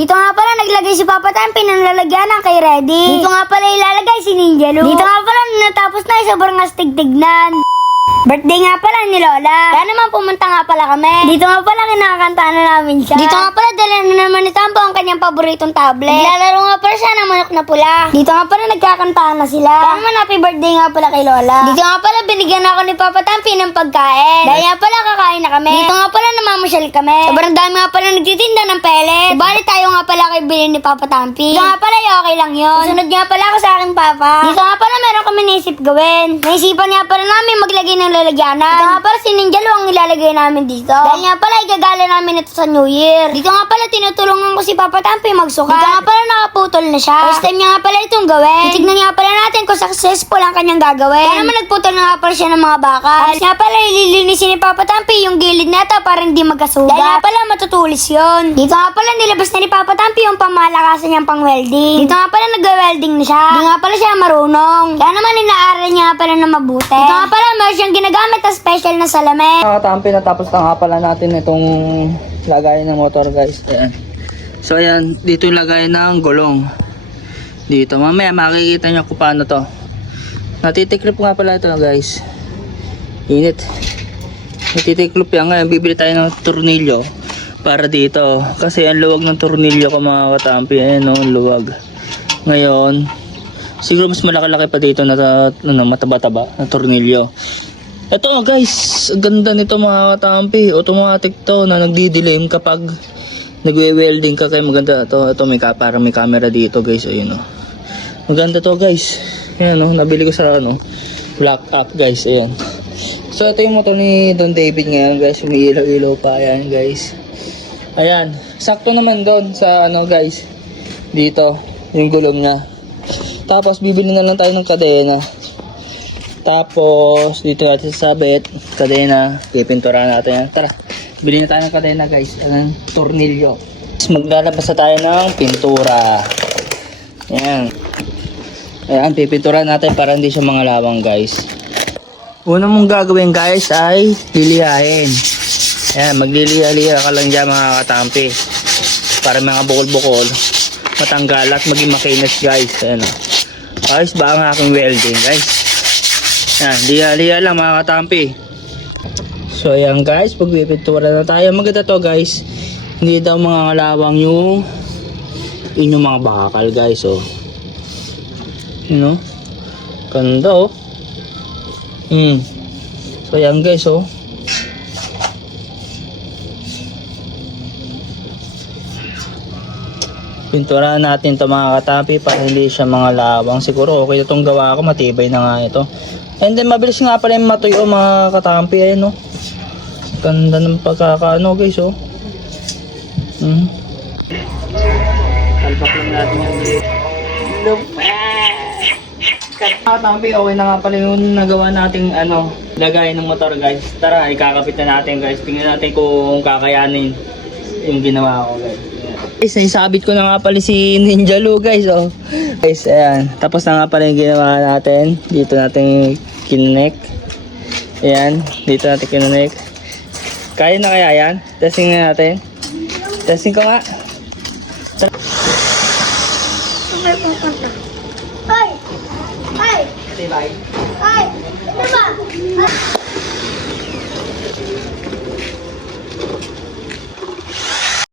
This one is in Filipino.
Dito nga pala naglagay si Papa Tampi ng lalagyan ng kay Ready. Dito nga pala ilalagay si Ninja Lu. Dito nga pala natapos na sobrang astig tignan. Birthday nga pala ni Lola. Kaya naman pumunta nga pala kami. Dito nga pala kinakanta na namin siya. Dito nga pala dala na naman ni Tampo ang kanyang paboritong tablet. Naglalaro nga pala siya ng manok na pula. Dito nga pala nagkakantahan na sila. Kaya naman happy birthday nga pala kay Lola. Dito nga pala binigyan ako ni Papa Tampi ng pagkain. Dahil nga pala kakain na kami. Dito nga pala namamasyal kami. Sobrang dami nga pala nagtitinda ng pellet. Bali tayo nga pala kay bilhin ni Papa Tampi. Dito nga pala okay lang yun. Sunod nga pala ako sa aking papa. Dito nga pala meron kami naisip gawin. Naisipan nga pala namin maglagay ng lalagyanan. Dito nga pala si Ninja Lu ang ilalagay namin dito. Dahil nga pala igagala namin ito sa New Year. Dito nga pala tinutulungan ko si Papa Tampi magsukat. Dito nga pala nakaputol na siya. First time niya nga pala itong gawin. Titignan nga pala natin kung successful ang kanyang gagawin. Kaya naman nagputol na nga pala siya ng mga bakal. Tapos nga pala ililinisin ni Papa Tampi yung gilid neta para hindi magkasugat. Dahil nga pala matutulis yun. Dito nga pala nilabas na ni Papa Tampi yung pamalakasan niyang pang-welding. Dito nga pala nag-welding na siya. Hindi nga pala siya marunong. Kaya naman inaaral niya nga pala na mabuti. Dito nga pala meron siyang ginagamit na special na salamin. Mga katampi, natapos na nga pala natin itong lagayan ng motor guys. Ayan. So ayan, dito yung lagayan ng gulong. Dito, mamaya makikita nyo kung paano to. Natitiklop nga pala ito guys. Init. Natitiklop yan. Ngayon bibili tayo ng tornilyo para dito. Kasi ang luwag ng tornilyo ko mga katampi. Ayan o, luwag. Ngayon, siguro mas malaki-laki pa dito na mataba-taba na tornilyo. Ito guys, ganda nito mga katampi. Automatic to na nagdi-delay kapag nagwe-welding ka, kaya maganda to. Ito may parang may camera dito guys. Ayun oh. Maganda to guys. Ayan oh, nabili ko sa black up guys. Ayan. So ito yung motor ni Don David ngayon guys. Umiilaw-ilaw pa ayan guys. Ayan, sakto naman doon sa guys. Dito yung gulong niya. Tapos bibili na lang tayo ng kadena. Tapos dito natin sasabit kadena, pipinturahan natin yan. Tara, bilhin na tayo ng kadena guys. Anong tornilyo. Maglalabas na tayo ng pintura. Ayan. Ayan, pipinturahan natin para hindi siya mangalawang guys. Una mong gagawin guys ay lilihain. Ayan, magliliha-liha ka lang dyan mga katampi. Para mga bukol-bukol matanggal at maging makinis guys. Ayan o. Ayos ba ang aking welding guys? Yan, liha-liha lang mga katampi. So ayan guys, pagpipintura na tayo. Maganda to guys. Hindi daw mga ngalawang yung inyong mga bakal guys oh. You know? Ganda oh. So ayan guys oh. Pinturahan natin to mga katampi para hindi siya mga lawang. Siguro okay na itong gawa ko, matibay na nga ito. And then mabilis nga pala yung matuyo mga katampi. Ayan o. Ganda ng pagkakaano guys o. Talpak lang natin yung loop. Katampi, okay na nga pala yung nagawa nating lagay ng motor guys. Tara, ikakapit na natin guys. Tingnan natin kung kakayanin yung ginawa ko guys. Guys, naisabit ko na nga pala si Ninja Lu guys oh. Guys, ayan. Tapos na nga pala yung ginawa natin. Dito natin kinonek. Ayan, dito natin kinonek. Kaya na kaya yan? Testing na natin. Testing ko nga. Super pupunta. Hoy! Hoy! Bye. Hoy! Ano ba?